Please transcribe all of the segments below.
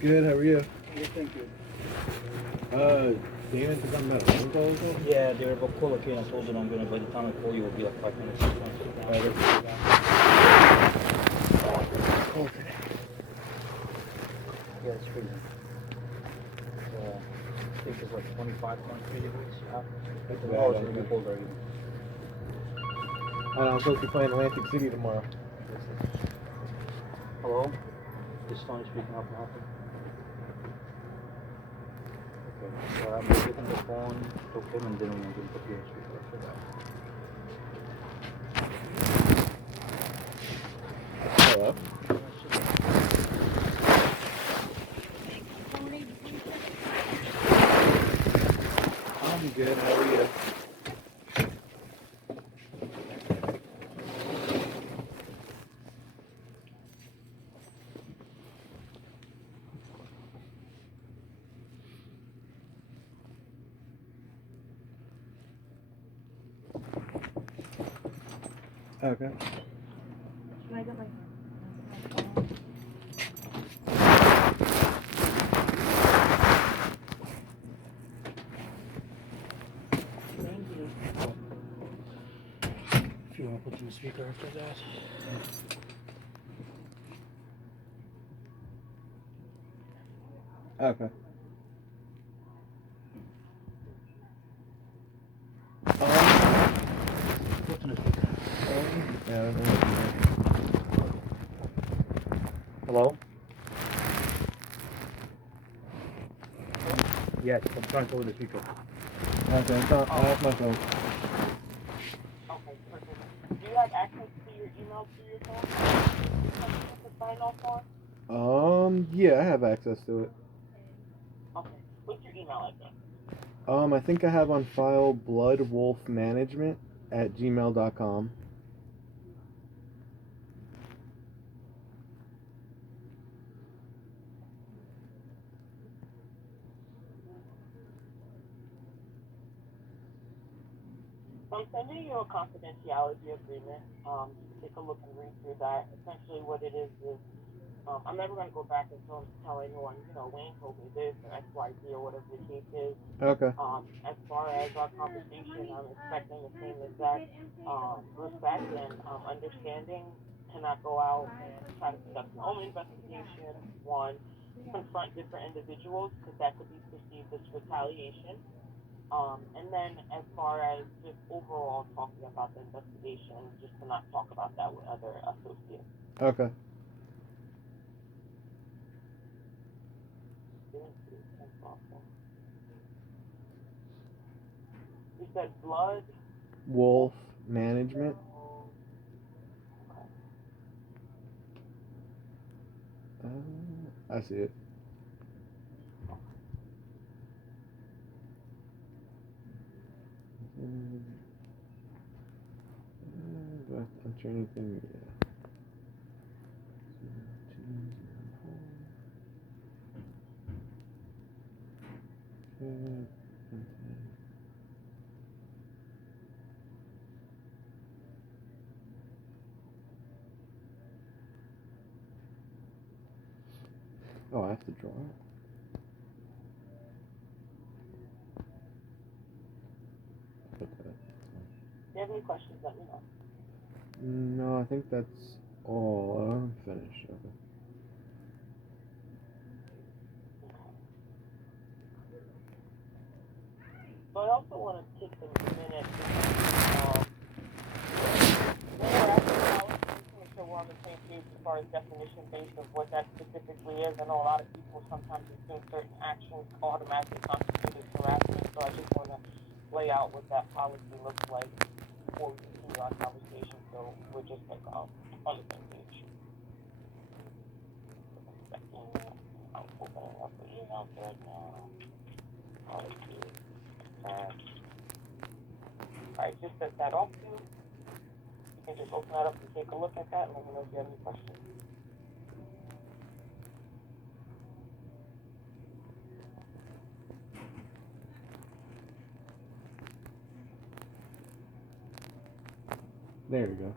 Good, how are you? Yes, thank you. Damon, because I'm not a phone call or something? Yeah, they're about call again. I told them I'm gonna, by the time I call you, it'll be like 5 minutes. Okay. Yeah, it's pretty. I think it's like 25.3 degrees. That's The bad. law is gonna be colder. I'm supposed to be playing Atlantic City tomorrow. Hello? This phone is speaking up now. Okay. So I'm getting the phone, talk to him, and then I'm gonna put you on speaker after that. Hello? I'm good, how are you? Okay. Should I get my Thank you. If you want to put you on speaker after that. Okay. Put on the speaker. Yeah, I don't know what Hello? Yes, I'm trying to hold the speaker. Okay, that's my phone. Okay, perfect. Do you have access to your email through your phone? Something to sign off on? Yeah, I have access to it. Okay. What's your email address? I think I have on file bloodwolfmanagement@gmail.com. So I'm sending you a confidentiality agreement. You can take a look and read through that. Essentially what it is I'm never going to go back and tell anyone, Wayne told me this or X, Y, Z or whatever the case is. Okay. As far as our conversation, I'm expecting the same exact respect and understanding to not go out and try to conduct my own investigation. One, confront different individuals because that could be perceived as retaliation. And then as far as just overall talking about the investigation, just to not talk about that with other associates. Okay. You said blood? Wolf Management. I see it. I'm trying to think. Oh, I have to draw it. Put that. If you have any questions, let me know. No, I think that's all. I'm finished. Okay. So I also want to take a minute when we're at the policy, to make sure we're on the same page as far as definition based of what that specifically is. I know a lot of people sometimes assume certain actions automatically constitute as harassment, so I just want to lay out what that policy looks like before we continue our conversation, so we're just like on the same page. I'm opening up the email right now. Policy. I just set that off to you. You can just open that up and take a look at that and let me know if you have any questions. There we go.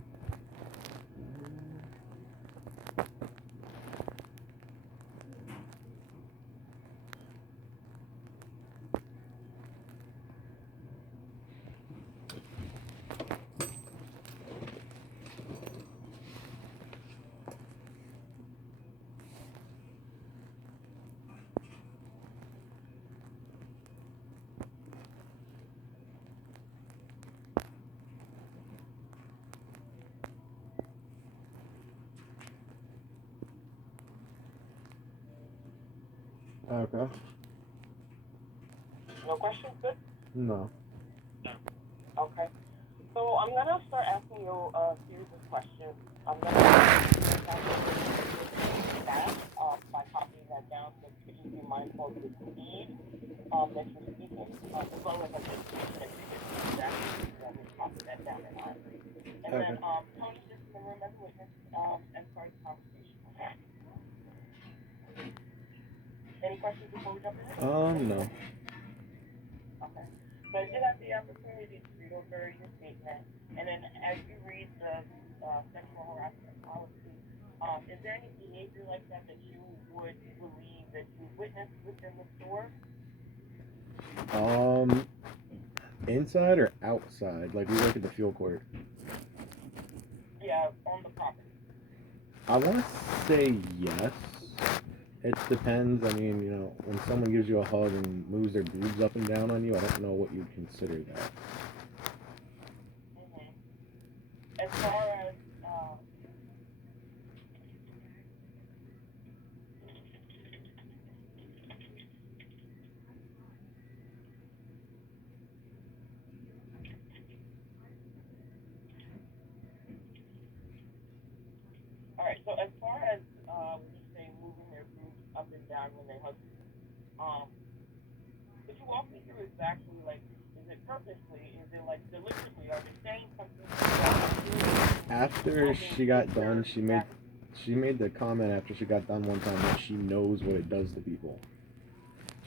Okay. No questions? Good? No. Okay. So I'm gonna start asking you a series of questions. I'm gonna ask that by copying that down so please be mindful of the speed that you're speaking, as well as like the information that you give me exactly want me to copy that down in line. And Okay. then Tony's just in the room as a witness and start the conversation. Any questions before we jump in? No. Okay. So I did have the opportunity to read over your statement, and then as you read the sexual harassment policy, is there any behavior like that that you would believe that you witnessed within the store? Inside or outside? Like we work at the fuel court. Yeah, on the property. I want to say yes. It depends. I mean, when someone gives you a hug and moves their boobs up and down on you, I don't know what you'd consider that. Mm-hmm. As far as all right, so as far as when you say moving their boobs up and down when they hug you, could you walk me through exactly, like, is it purposely? Is it, like, deliberately? Are they saying something? After she got done, she made the comment after she got done one time that she knows what it does to people.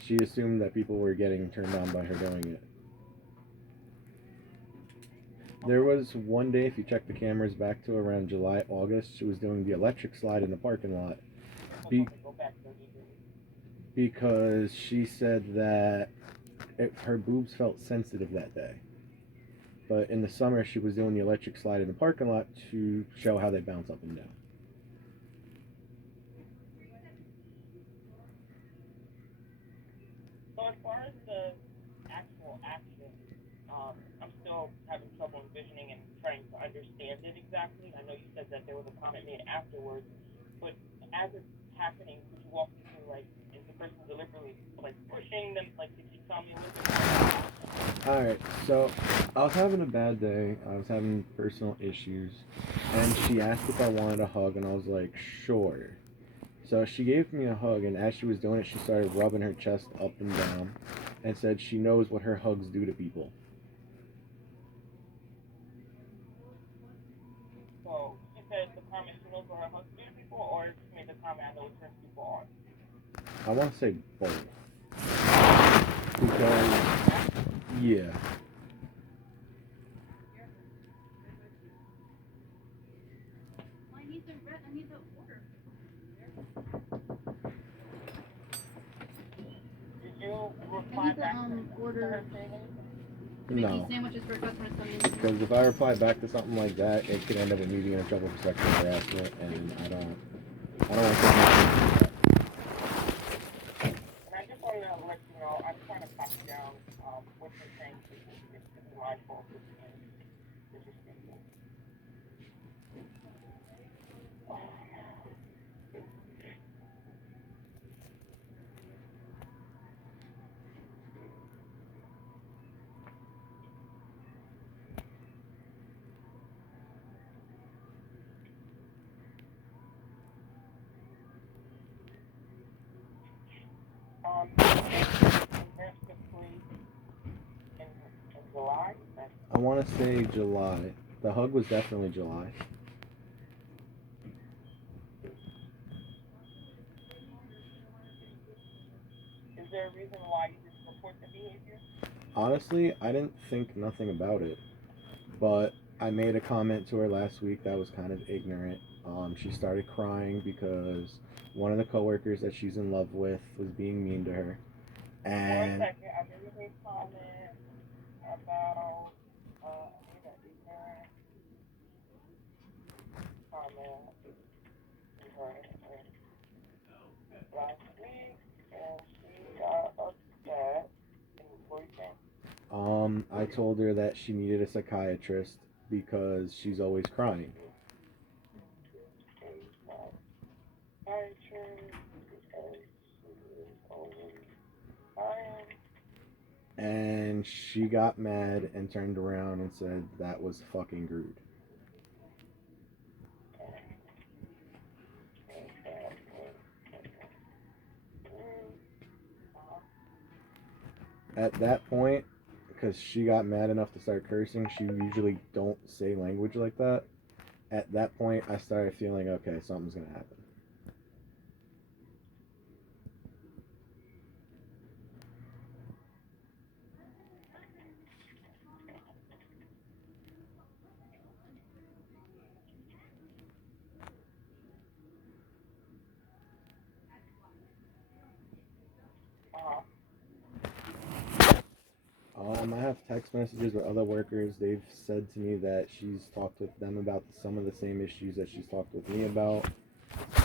She assumed that people were getting turned on by her doing it. There was one day, if you check the cameras back to around July, August, she was doing the electric slide in the parking lot. Because she said that her boobs felt sensitive that day. But in the summer, she was doing the electric slide in the parking lot to show how they bounce up and down. So as far as the actual action, I'm still having trouble envisioning and trying to understand it exactly. I know you said that there was a comment made afterwards, but as it's happening, could you walk me through, like, is the person deliberately, like, pushing them? Like, could you tell me a little bit more? Alright, so I was having a bad day. I was having personal issues. And she asked if I wanted a hug, and I was like, sure. So she gave me a hug, and as she was doing it, she started rubbing her chest up and down and said she knows what her hugs do to people. So she said the comment, she knows what her hugs do to people, or she made the comment, I know it turns people on? I want to say both. Because, yeah. I need the order. Did you reply back to order her saying anything? No. Sandwiches for customers coming in. Because if I reply back to something like that, it could end up with me being in trouble for sexual harassment, and I don't want to that. And I just wanted to let you know, I'm trying to copy down what you're saying to be mindful of this thing that you're speaking. In July? I want to say July. The hug was definitely July. Is there a reason why you didn't report the behavior? Honestly, I didn't think nothing about it. But I made a comment to her last week that was kind of ignorant. She started crying because one of the coworkers that she's in love with was being mean to her. And 1 second, I made a comment about I made an ignorant comment to her last week, and she got upset. What do you think? I told her that she needed a psychiatrist because she's always crying. Psychiatrist because she is always And she got mad and turned around and said that was fucking rude. At that point, because she got mad enough to start cursing, she usually don't say language like that. At that point, I started feeling okay, something's gonna happen. I have text messages with other workers. They've said to me that she's talked with them about some of the same issues that she's talked with me about.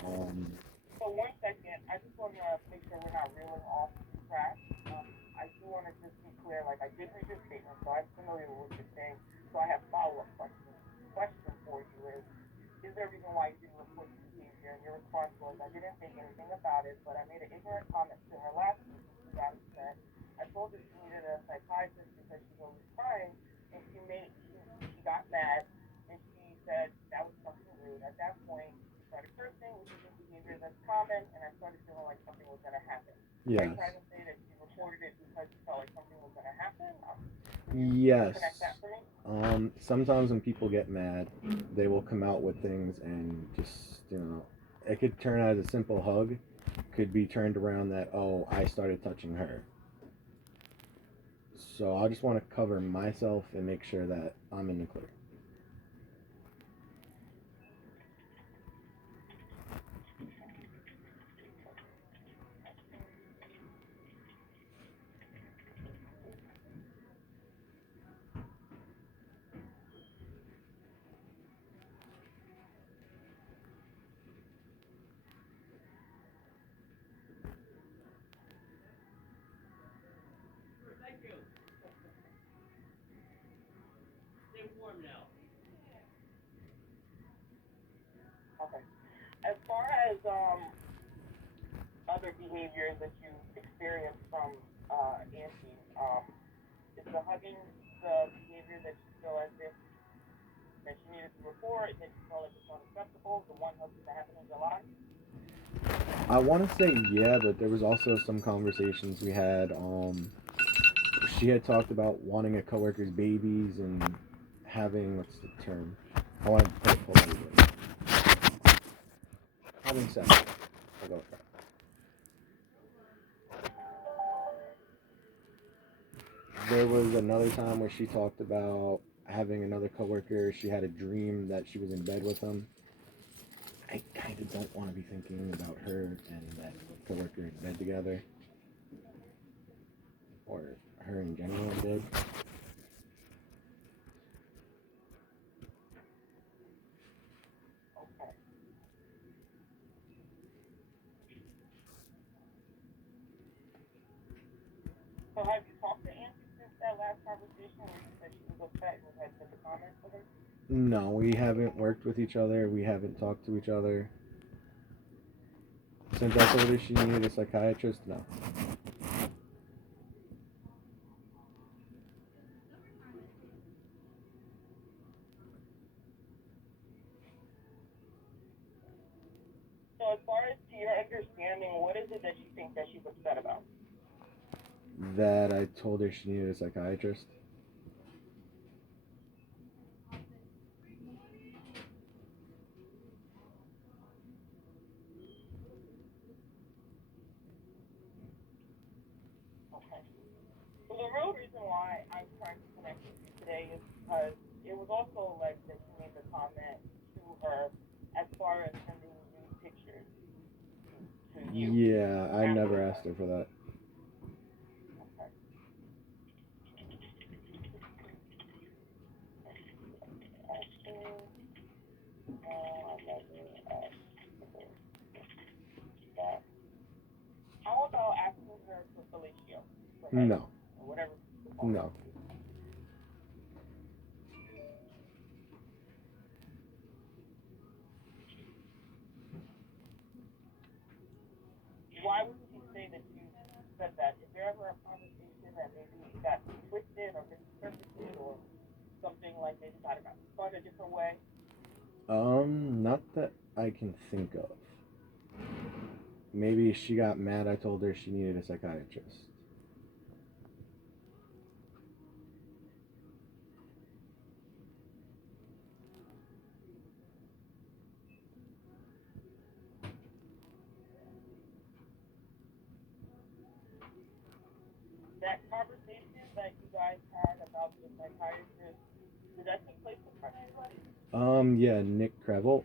So 1 second, I just want to make sure we're not reeling off track. I do want to just be clear, like I did read your statement, so I'm familiar with what you're saying. So I have follow-up questions. Question for you is there a reason why you didn't report the behavior? And your response was, I didn't think anything about it, but I made an ignorant comment to her last week, and she got upset. I told her she needed a psychiatrist because she's always crying, and she got mad, and she said that was something rude. At that point, she started cursing, which is a behavior that's common, and I started feeling like something was going to happen. Are you Yes. trying to say that you reported it because you felt like something was going to happen? Yes. Connect that for me? Sometimes when people get mad, they will come out with things and just, it could turn out as a simple hug, could be turned around that, oh, I started touching her. So I just want to cover myself and make sure that I'm in the clear. Okay. As far as other behaviors that you experienced from Auntie, is the hugging the behavior that you feel as if that you needed to report, that you feel like it's unacceptable, the one hug that happened in July? I want to say yeah, but there was also some conversations we had. She had talked about wanting a coworker's babies and having, what's the term? I want to pull it. Having sex. I'll go with that. There was another time where she talked about having another coworker. She had a dream that she was in bed with him. I kind of don't want to be thinking about her and that coworker in bed together, or her in general in bed. Okay. So have you talked to Auntie since that last conversation where you said she was upset and had sent the comments with her? No, we haven't worked with each other. We haven't talked to each other. Since I told her she needed a psychiatrist, no. So as far as to your understanding, what is it that you think that she's upset about? That I told her she needed a psychiatrist. Okay. So the real reason why I'm trying to connect with you today is because it was also alleged that you made the comment to her as far as sending nude pictures to you. Yeah, I never asked her for that. Okay. How about asking her for fellatio? No. Or whatever. No. Why would you say that you said that? Is there ever a conversation that maybe got twisted or misinterpreted or something like maybe might have got spun a different way? Not that I can think of. Maybe she got mad I told her she needed a psychiatrist. That conversation that you guys had about the psychiatrist, did that take place with anybody? Yeah, Nick Krevel.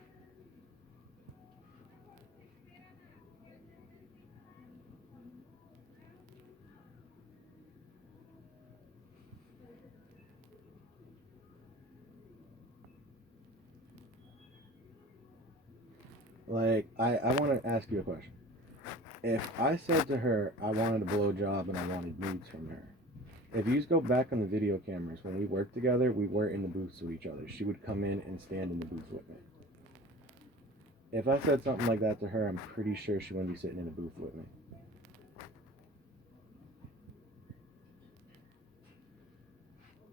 Like, I want to ask you a question. If I said to her I wanted a blowjob and I wanted nudes from her, if you go back on the video cameras, when we worked together, we were in the booths with each other. She would come in and stand in the booth with me. If I said something like that to her, I'm pretty sure she wouldn't be sitting in the booth with me.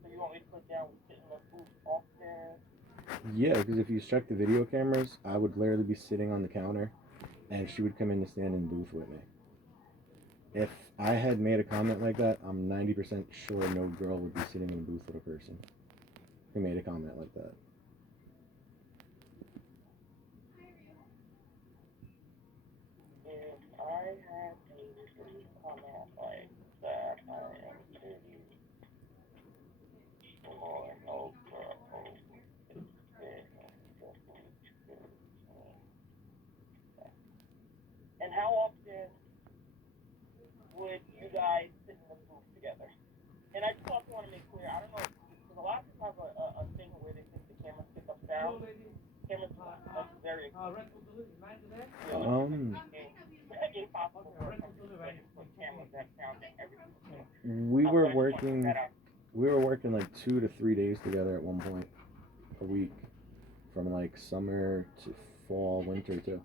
So you want me to put down sit in the booth often? Yeah, because if you check the video cameras, I would literally be sitting on the counter, and she would come in and stand in the booth with me. If I had made a comment like that, I'm 90% sure no girl would be sitting in a booth with a person who made a comment like that. If I had made a comment like that, I am pretty sure no girl would sit in the booth with me. And how often would you guys sit in the booth together? And I just also want to make clear, I don't know, because a lot of people have a thing where they think the cameras pick up sound. Cameras are very impossible for cameras that sound and everything. We were working like 2 to 3 days together at one point a week, from like summer to fall, winter too.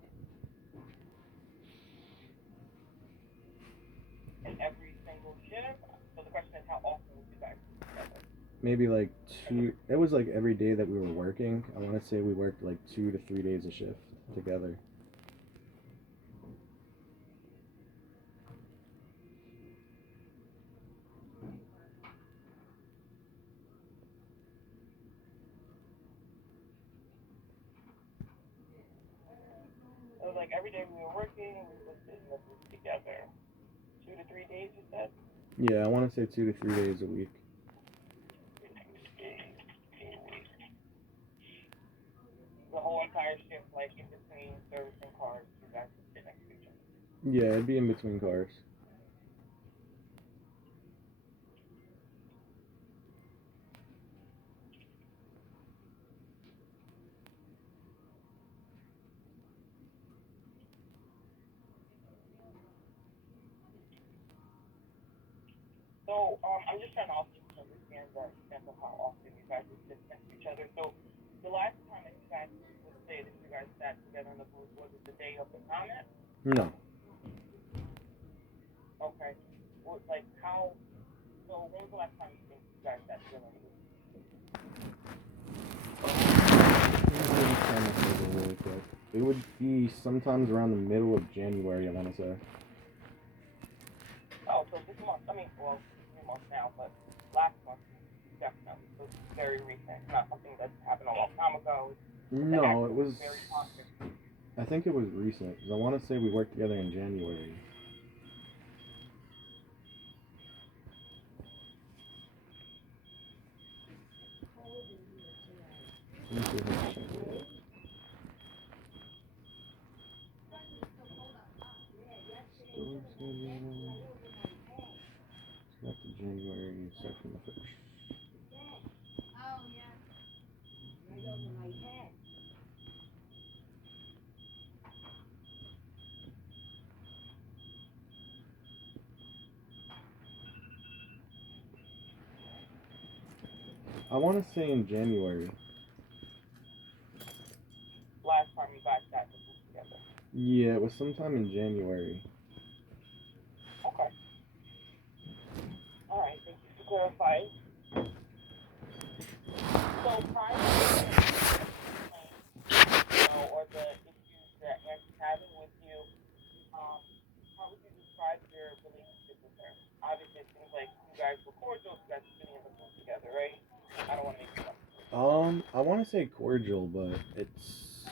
And every single shift. So the question is, how often would you guys be together? Maybe like two. It was like every day that we were working. I want to say we worked like 2 to 3 days a shift together. It was like every day we were working, we would sit in the booth together. 2 to 3 days, you said? Yeah, I want to say 2 to 3 days a week. The whole entire shift, like in between servicing cars, you guys would sit next to each other. Yeah, it'd be in between cars. So, I'm just trying to also understand the extent of how often you guys would sit next to each other. So, the last time that you guys would say that you guys sat together in the booth, was it the day of the comment? No. Okay. Well, like, how, so when was the last time you think you guys sat together in the booth? Really quick. It would be sometimes around the middle of January, I want to say. Oh, so this month, I mean, well, 3 months now, but last month, definitely. So it's very recent. It's not something that happened a long time ago. No, it was. Very positive. I think it was recent. 'Cause I want to say we worked together in January. Let me see if I can check it. Store schedule. It's got the January start from the 1st. I want to say in January. Last time you guys sat in the booth together. Yeah, it was sometime in January. Okay. All right. clarify. So prior to the complaint, or the issues that Anne's having with you, how would you describe your relationship with her? Obviously, it seems like you guys were cordial, you guys were sitting in the room together, right? I don't want to make you up. I want to say cordial, but it's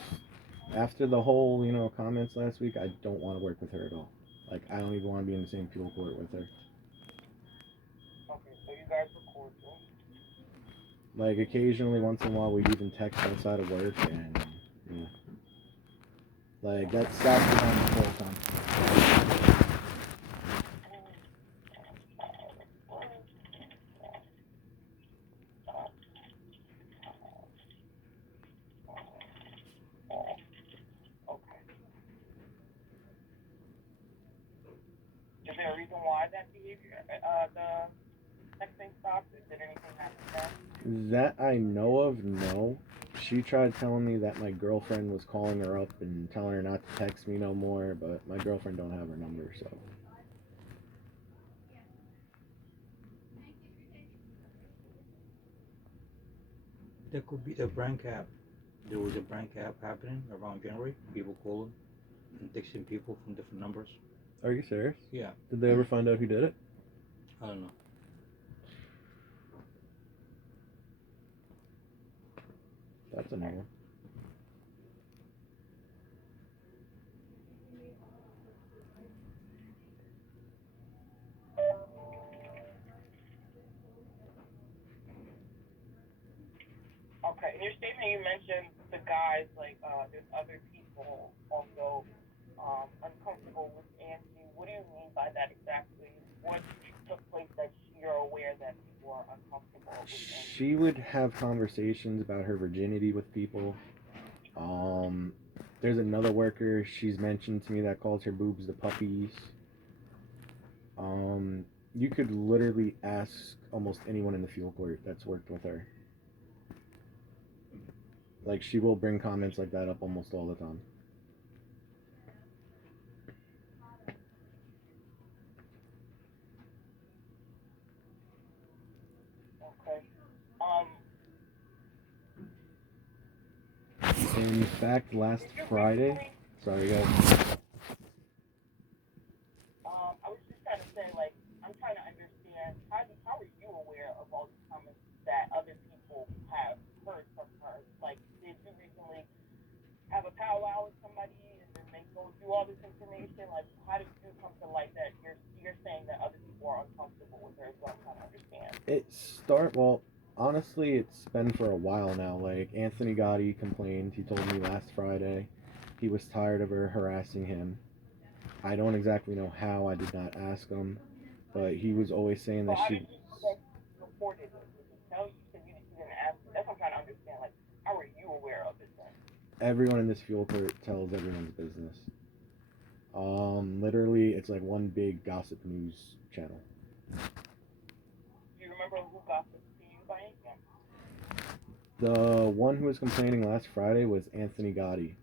after the whole, comments last week. I don't want to work with her at all. Like, I don't even want to be in the same fuel court with her. Okay, so you guys were cordial. Like, occasionally, once in a while, we'd even text outside of work, and like that's behind the whole time. Okay. Is there a reason why that behavior, the texting stopped? Did anything happen then? That I know of, no. She tried telling me that my girlfriend was calling her up and telling her not to text me no more, but my girlfriend don't have her number, so. That could be the prank app. There was a prank app happening around January. People calling and texting people from different numbers. Are you serious? Yeah. Did they ever find out who did it? I don't know. That's a new one. Okay, in your statement you mentioned the guys, like, there's other people also uncomfortable with Angie. What do you mean by that exactly? What took place that you're aware that people are uncomfortable with Angie? She would have conversations about her virginity with people. There's another worker she's mentioned to me that calls her boobs the puppies. You could literally ask almost anyone in the fuel court that's worked with her. Like, she will bring comments like that up almost all the time. Okay. In fact, last Friday, sorry guys. I was just trying to say, like, I'm trying to understand how are you aware of all these comments that other people have heard from her? Like, did you recently have a powwow with somebody and then they told you all this information? Like, how did you come to light that you're saying that other people are uncomfortable with her? Is what I'm trying to understand. Well, honestly, it's been for a while now. Like, Anthony Gotti complained. He told me last Friday he was tired of her harassing him. I don't exactly know how. I did not ask him, but he was always saying that how she. Did you reported it? Did he tell you? Because you didn't ask. That's what I'm trying to understand. Like, how are you aware of it then? Everyone in this fuel court tells everyone's business. Literally, it's like one big gossip news channel. Do you remember who gossiped to you by any chance? The one who was complaining last Friday was Anthony Gotti.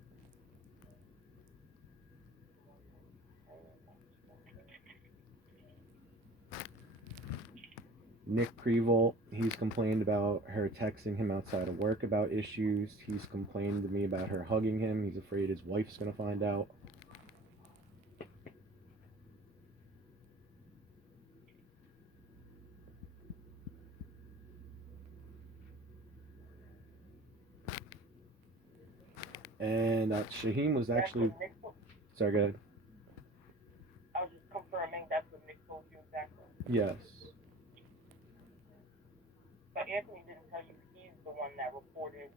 Nick Preval, he's complained about her texting him outside of work about issues. He's complained to me about her hugging him. He's afraid his wife's going to find out. And Shaheem was actually... Sorry, go ahead. I was just confirming that's what Nick told you exactly. Yes. But Anthony didn't tell you he's the one that reported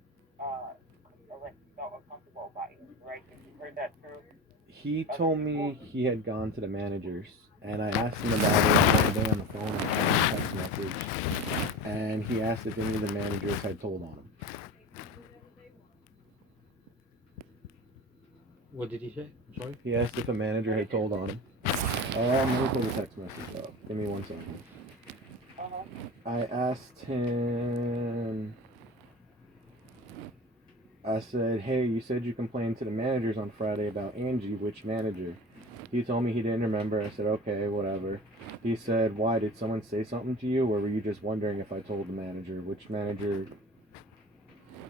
like felt uncomfortable about you, right? If you heard that through. He told me he had gone to the managers, and I asked him about it the other day on the phone and a text message, and he asked if any of the managers had told on him. What did he say? I'm sorry? He asked if a manager had told on him. Let me pull the text message up. Give me 1 second. I asked him... I said, hey, you said you complained to the managers on Friday about Angie. Which manager? He told me he didn't remember. I said, okay, whatever. He said, why? Did someone say something to you, or were you just wondering if I told the manager? Which manager?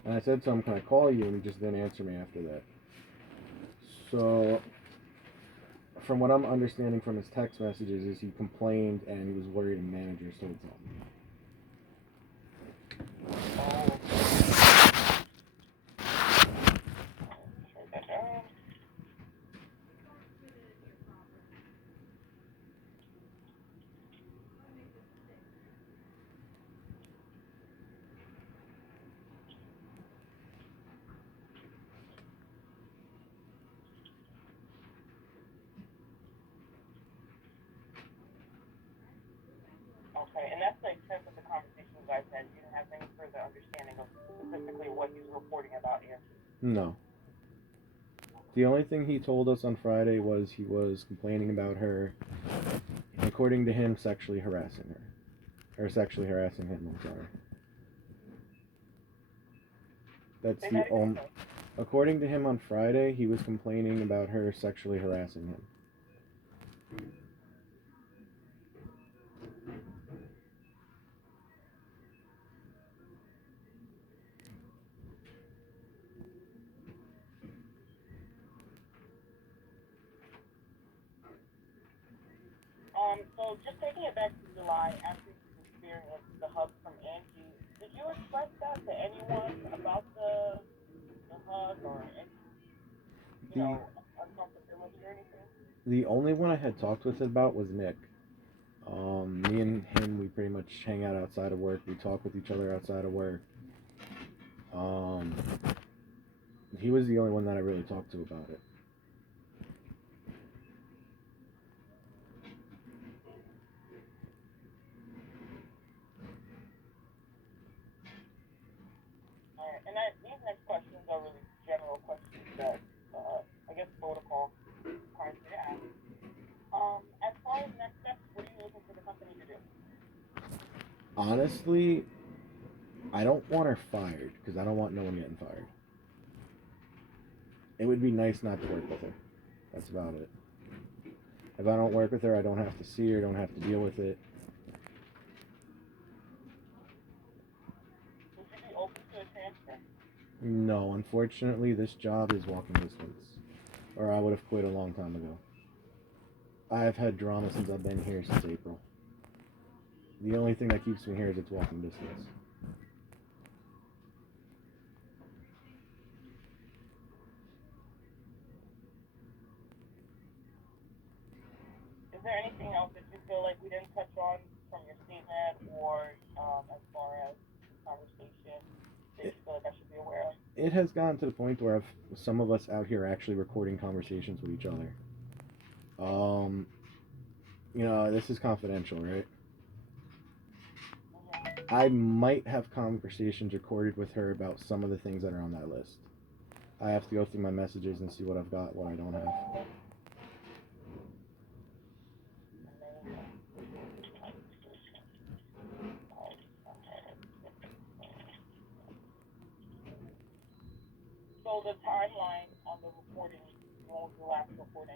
And I said to him, can I call you? And he just didn't answer me after that. So, from what I'm understanding from his text messages, is he complained and he was worried a manager told something. Write that down. Okay, and that's the extent of the conversation you guys had. You didn't have any further understanding of specifically what he was reporting about Angie. No. The only thing he told us on Friday was he was complaining about her, according to him, sexually harassing her. Or sexually harassing him, I'm sorry. That's Say the that again, only. sir. According to him on Friday, he was complaining about her sexually harassing him. So just taking it back to July, after you experienced the hug from Angie, did you express that to anyone about the hug or any, The uncomfortability or anything? the only one I had talked with it about was Nick. Me and him, we pretty much hang out outside of work. We talk with each other outside of work. He was the only one that I really talked to about it. Alright, and these next questions are really general questions that, I guess protocol requires me to ask. As far as next steps, what are you looking for the company to do? Honestly, I don't want her fired because I don't want no one getting fired. It would be nice not to work with her. That's about it. If I don't work with her, I don't have to see her, don't have to deal with it. Would you be open to a transfer? No, unfortunately, this job is walking distance. Or I would have quit a long time ago. I've had drama since I've been here since April. The only thing that keeps me here is it's walking distance. Is there anything else that you feel like we didn't touch on from your statement or as far as conversation that you feel like I should be aware of? It has gotten to the point where some of us out here are actually recording conversations with each other. This is confidential, right? I might have conversations recorded with her about some of the things that are on that list. I have to go through my messages and see what I've got, what I don't have. So the timeline on the reporting, when was the last reporting?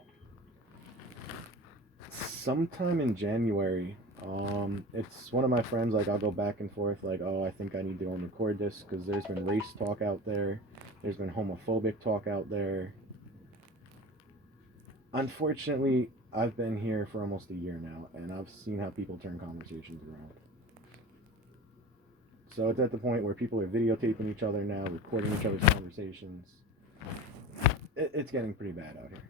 Sometime in January. It's one of my friends, like, I'll go back and forth, like, oh, I think I need to go and record this, because there's been race talk out there. There's been homophobic talk out there. Unfortunately, I've been here for almost a year now, and I've seen how people turn conversations around. So it's at the point where people are videotaping each other now, recording each other's conversations. It's getting pretty bad out here.